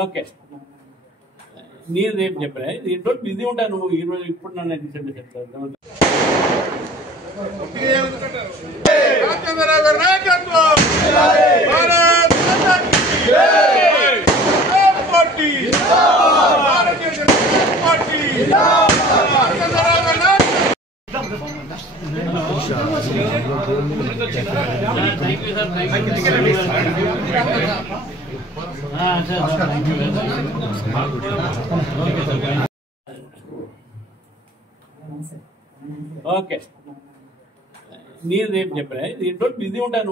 okay నేను రేపు చెప్పరా దీంట్లో బిజీ ఉంటాను నువ్వు ఈరోజు ఇప్పుడు నన్ను డిసెంబర్ చెప్తాను ఓకే నేను రేపు చెప్పరా దీంట్లో బిజీ ఉంటాను